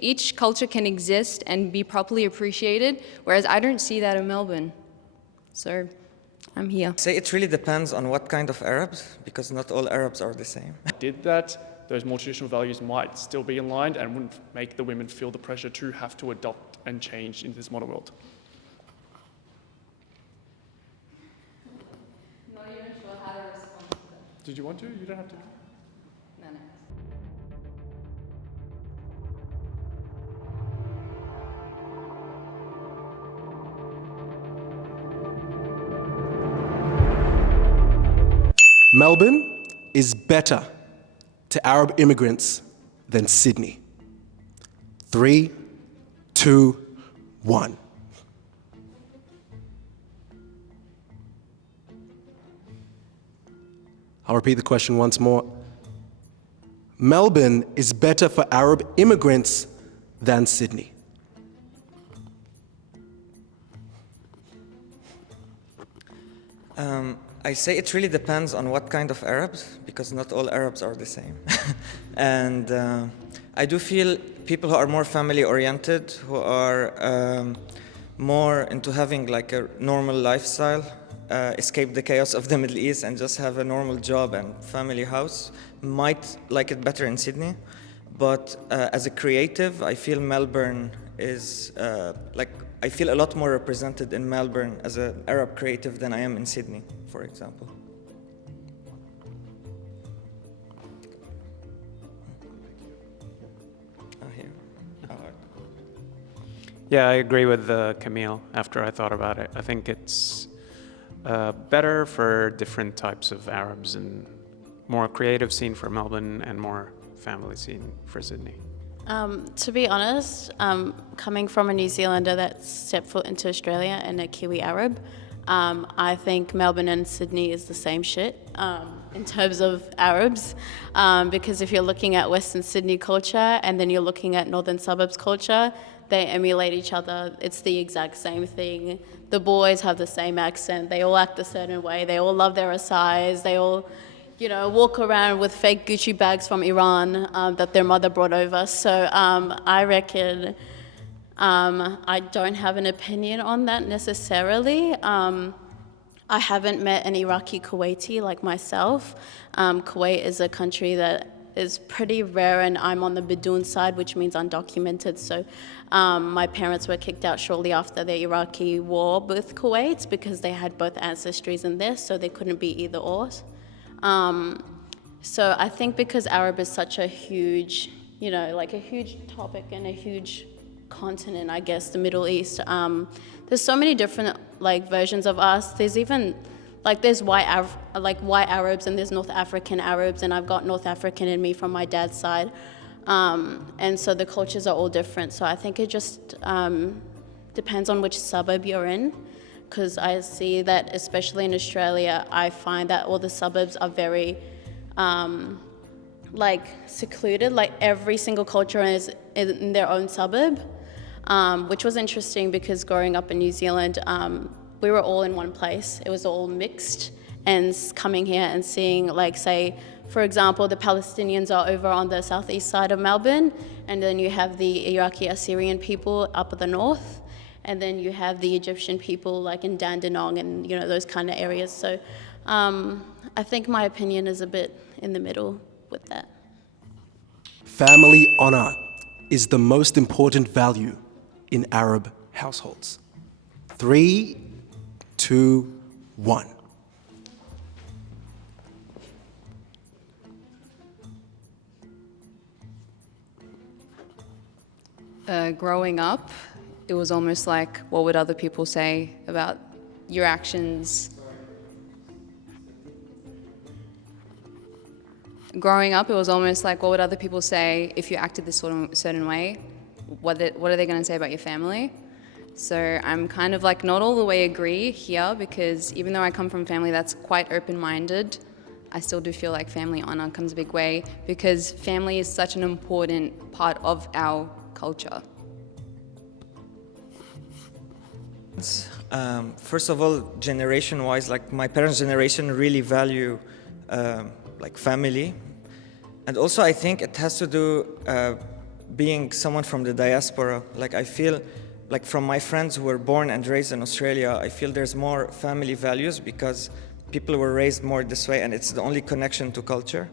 Each culture can exist and be properly appreciated, whereas I don't see that in Melbourne. So I'm here. Say it really depends on what kind of Arabs, because not all Arabs are the same. Did that, those more traditional values might still be in line and wouldn't make the women feel the pressure to have to adopt and change into this modern world. Not even sure how to respond to that. Did you want to? You don't have to. No. Melbourne is better to Arab immigrants than Sydney. 3, 2, 1. I'll repeat the question once more. Melbourne is better for Arab immigrants than Sydney. I say it really depends on what kind of Arabs, because not all Arabs are the same. And I do feel people who are more family-oriented, who are more into having like a normal lifestyle, escape the chaos of the Middle East and just have a normal job and family house, might like it better in Sydney. But as a creative, I feel Melbourne is I feel a lot more represented in Melbourne as an Arab creative than I am in Sydney, for example. Here. All right. Yeah, I agree with Camille after I thought about it. I think it's better for different types of Arabs and more creative scene for Melbourne and more family scene for Sydney. To be honest, coming from a New Zealander that stepped foot into Australia and a Kiwi Arab, I think Melbourne and Sydney is the same shit in terms of Arabs, because if you're looking at Western Sydney culture and then you're looking at Northern Suburbs culture, they emulate each other. It's the exact same thing. The boys have the same accent. They all act a certain way. They all love their Asais. They all walk around with fake Gucci bags from Iran that their mother brought over. So I reckon I don't have an opinion on that necessarily. I haven't met an Iraqi Kuwaiti like myself. Kuwait is a country that is pretty rare, and I'm on the Bidun side, which means undocumented. So my parents were kicked out shortly after the Iraqi war with Kuwait because they had both ancestries in there, so they couldn't be either or. So I think because Arab is such a huge, a huge topic and a huge continent, I guess, the Middle East, there's so many different versions of us. There's even there's white Arabs and there's North African Arabs, and I've got North African in me from my dad's side. And so the cultures are all different. So I think it just depends on which suburb you're in. Because I see that, especially in Australia, I find that all the suburbs are very, secluded. Every single culture is in their own suburb, which was interesting because growing up in New Zealand, we were all in one place. It was all mixed, and coming here and seeing, say, for example, the Palestinians are over on the southeast side of Melbourne, and then you have the Iraqi Assyrian people up at the north. And then you have the Egyptian people in Dandenong and those kind of areas. So I think my opinion is a bit in the middle with that. Family honor is the most important value in Arab households. 3, 2, 1. Growing up, it was almost like, what would other people say about your actions? Growing up, it was almost like, what would other people say if you acted this certain way? What are they going to say about your family? So I'm kind of not all the way agree here, because even though I come from a family that's quite open-minded, I still do feel like family honor comes a big way, because family is such an important part of our culture. First of all, generation-wise, my parents' generation really value family, and also I think it has to do being someone from the diaspora, like I feel like from my friends who were born and raised in Australia, I feel there's more family values because people were raised more this way and it's the only connection to culture.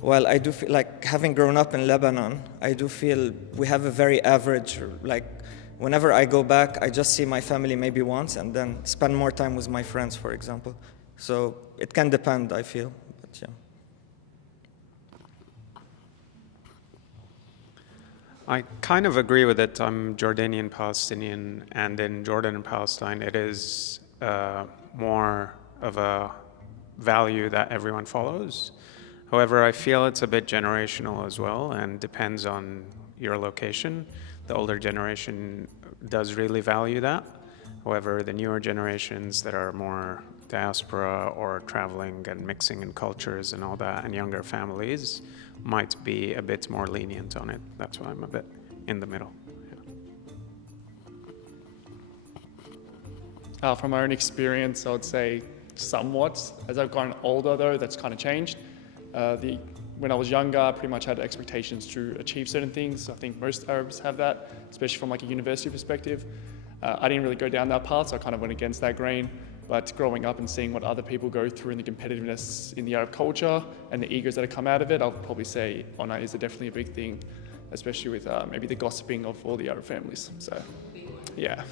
While I do feel like, having grown up in Lebanon, I do feel we have a very average, like whenever I go back, I just see my family maybe once and then spend more time with my friends, for example. So it can depend, I feel, but yeah. I kind of agree with it. I'm Jordanian Palestinian, and in Jordan and Palestine, it is more of a value that everyone follows. However, I feel it's a bit generational as well, and depends on your location. The older generation does really value that. However, the newer generations that are more diaspora or traveling and mixing in cultures and all that, and younger families, might be a bit more lenient on it. That's why I'm a bit in the middle. Yeah. From my own experience, I would say somewhat. As I've gotten older, though, that's kind of changed. When I was younger, I pretty much had expectations to achieve certain things. I think most Arabs have that, especially from like a university perspective. I didn't really go down that path, so I kind of went against that grain. But growing up and seeing what other people go through and the competitiveness in the Arab culture and the egos that have come out of it, I'll probably say honor is definitely a big thing, especially with maybe the gossiping of all the Arab families. So, yeah.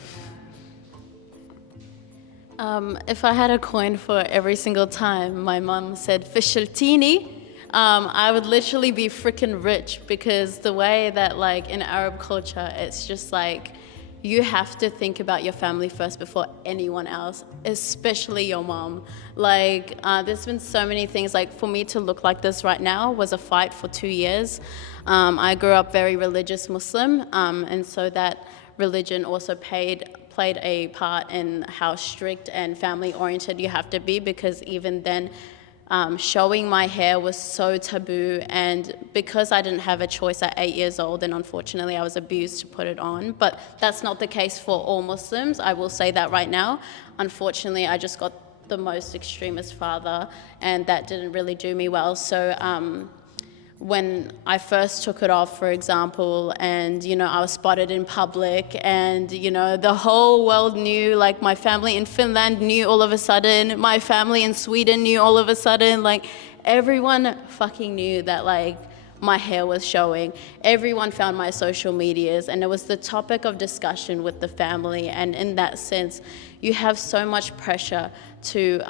If I had a coin for every single time my mum said "fishaltini," I would literally be freaking rich, because the way that like in Arab culture, it's just like you have to think about your family first before anyone else, especially your mom. Like there's been so many things, like for me to look like this right now was a fight for 2 years. I grew up very religious Muslim, and so that religion also played a part in how strict and family oriented you have to be, because even then showing my hair was so taboo, and because I didn't have a choice at 8 years old, and unfortunately I was abused to put it on. But that's not the case for all Muslims, I will say that right now. Unfortunately, I just got the most extremist father, and that didn't really do me well. So when I first took it off, for example, and, you know, I was spotted in public, and, you know, the whole world knew, like my family in Finland knew all of a sudden, my family in Sweden knew all of a sudden, like everyone fucking knew that like my hair was showing. Everyone found my social medias, and it was the topic of discussion with the family. And in that sense, you have so much pressure to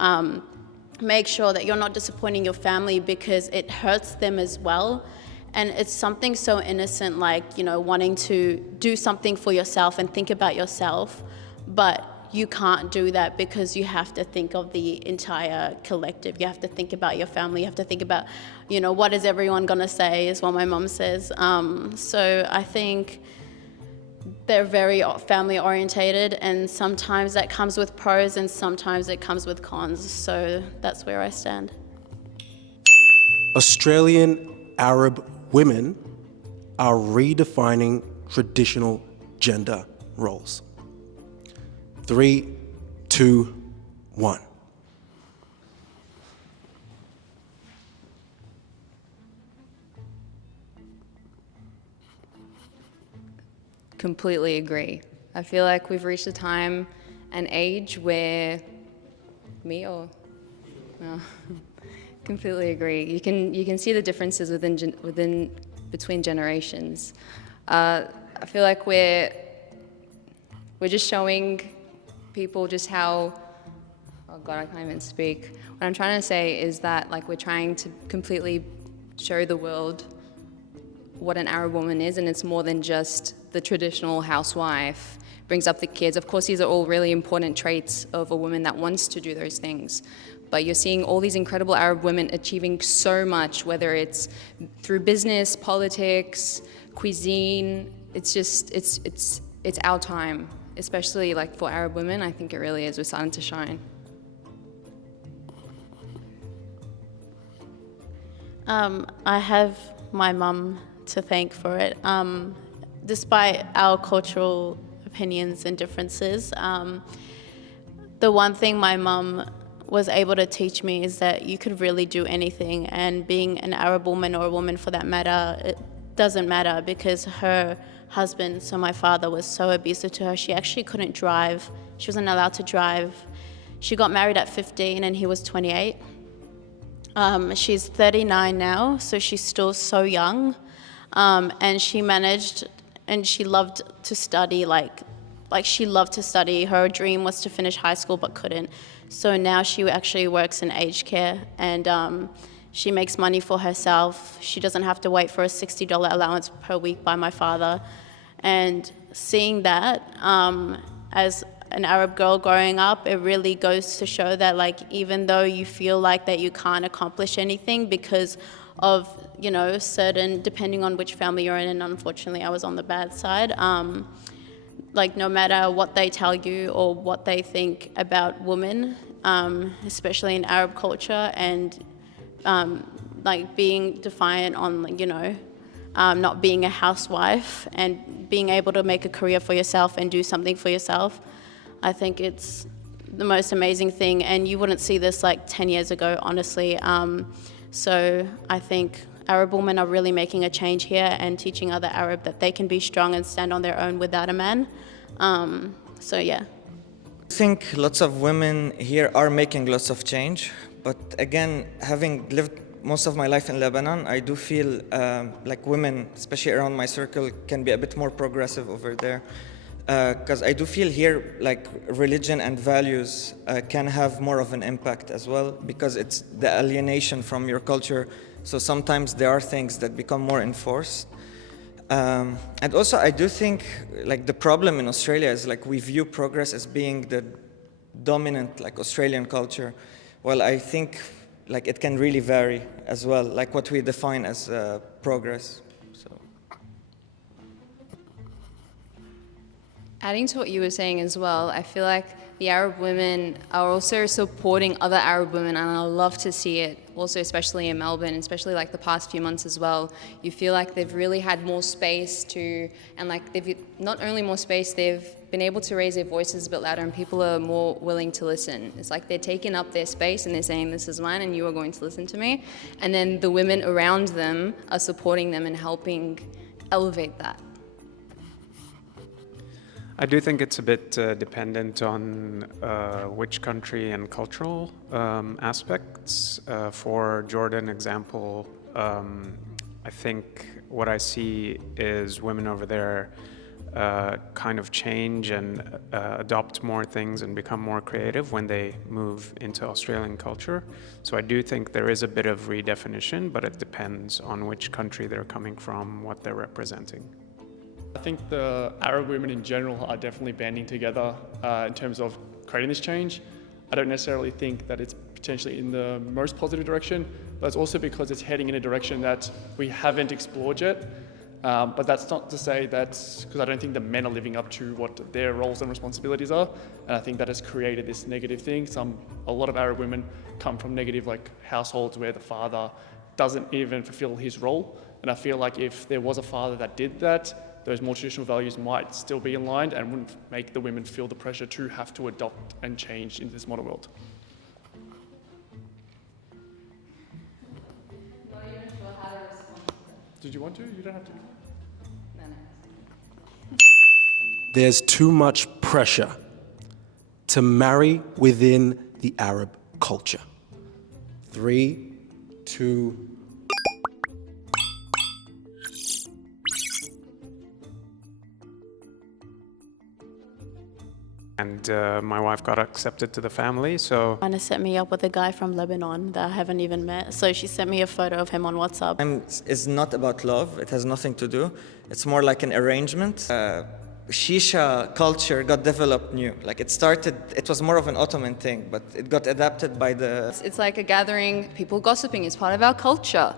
make sure that you're not disappointing your family, because it hurts them as well. And it's something so innocent, like, you know, wanting to do something for yourself and think about yourself, but you can't do that because you have to think of the entire collective. You have to think about your family. You have to think about, you know, what is everyone gonna say, is what my mom says. So I think they're very family orientated, and sometimes that comes with pros and sometimes it comes with cons. So that's where I stand. Australian Arab women are redefining traditional gender roles. 3, 2, 1. Completely agree. I feel like we've reached a time and age where completely agree. You can see the differences between generations. I feel like we're just showing people just how, oh God, I can't even speak. What I'm trying to say is that like we're trying to completely show the world what an Arab woman is, and it's more than just the traditional housewife, brings up the kids. Of course, these are all really important traits of a woman that wants to do those things. But you're seeing all these incredible Arab women achieving so much, whether it's through business, politics, cuisine. It's just, it's our time, especially like for Arab women. I think it really is. We're starting to shine. I have my mum to thank for it. Despite our cultural opinions and differences, the one thing my mum was able to teach me is that you could really do anything, and being an Arab woman, or a woman for that matter, doesn't matter because her husband, so my father, was so abusive to her. She actually couldn't drive. She wasn't allowed to drive. She got married at 15 and he was 28. She's 39 now, so she's still so young. And she managed, and she loved to study, like she loved to study. Her dream was to finish high school but couldn't. So now she actually works in aged care, and she makes money for herself. She doesn't have to wait for a $60 allowance per week by my father. And seeing that as an Arab girl growing up, it really goes to show that, like, even though you feel like that you can't accomplish anything because of, you know, certain, depending on which family you're in, and unfortunately I was on the bad side, like, no matter what they tell you or what they think about women, especially in Arab culture, and like being defiant on, you know, not being a housewife and being able to make a career for yourself and do something for yourself, I think it's the most amazing thing. And you wouldn't see this like 10 years ago, honestly. So I think Arab women are really making a change here and teaching other Arab that they can be strong and stand on their own without a man. So yeah. I think lots of women here are making lots of change, but again, having lived most of my life in Lebanon, I do feel like women, especially around my circle, can be a bit more progressive over there. Because I do feel here like religion and values can have more of an impact as well, because it's the alienation from your culture. So sometimes there are things that become more enforced. And also I do think like the problem in Australia is like we view progress as being the dominant like Australian culture. Well, I think like it can really vary as well, like what we define as progress. So. Adding to what you were saying as well, I feel like the Arab women are also supporting other Arab women, and I love to see it, also especially in Melbourne, especially like the past few months as well. You feel like they've really had more space to, and like they've not only more space, they've been able to raise their voices a bit louder, and people are more willing to listen. It's like they're taking up their space and they're saying, this is mine and you are going to listen to me. And then the women around them are supporting them and helping elevate that. I do think it's a bit dependent on which country and cultural aspects. For Jordan example, I think what I see is women over there kind of change and adopt more things and become more creative when they move into Australian culture. So I do think there is a bit of redefinition, but it depends on which country they're coming from, what they're representing. I think the Arab women in general are definitely banding together in terms of creating this change. I don't necessarily think that it's potentially in the most positive direction, but it's also because it's heading in a direction that we haven't explored yet. But that's not to say that, because I don't think the men are living up to what their roles and responsibilities are, and I think that has created this negative thing. A lot of Arab women come from negative like households where the father doesn't even fulfill his role, and I feel like if there was a father that did that, those more traditional values might still be aligned and wouldn't make the women feel the pressure to have to adopt and change into this modern world. Not even sure how to respond to that. Did you want to? You don't have to. No. There's too much pressure to marry within the Arab culture. 3, 2, And my wife got accepted to the family, so... Trying to set me up with a guy from Lebanon that I haven't even met. So she sent me a photo of him on WhatsApp. It's not about love, it has nothing to do. It's more like an arrangement. Shisha culture got developed new. Like it was more of an Ottoman thing, but it got adapted by the... It's like a gathering, people gossiping is part of our culture.